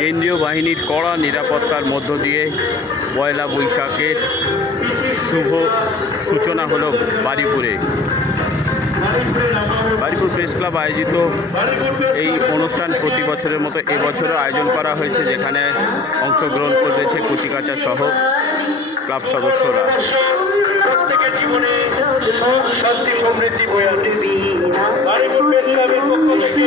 কেন্দ্রীয় বাহিনীর কড়া নিরাপত্তার মধ্য দিয়ে পয়লা বৈশাখের শুভ সূচনা হলো বারুইপুরে। বারুইপুর প্রেস ক্লাব আয়োজিত এই অনুষ্ঠান প্রতি বছরের মতো এবছরও আয়োজন করা হয়েছে, যেখানে অংশগ্রহণ করেছে কচিকাঁচা সহ ক্লাব সদস্যরা। প্রত্যেকের জীবনে সুখ শান্তি সমৃদ্ধি বয়ে আনে। বারুইপুর প্রেস ক্লাবের পক্ষ থেকে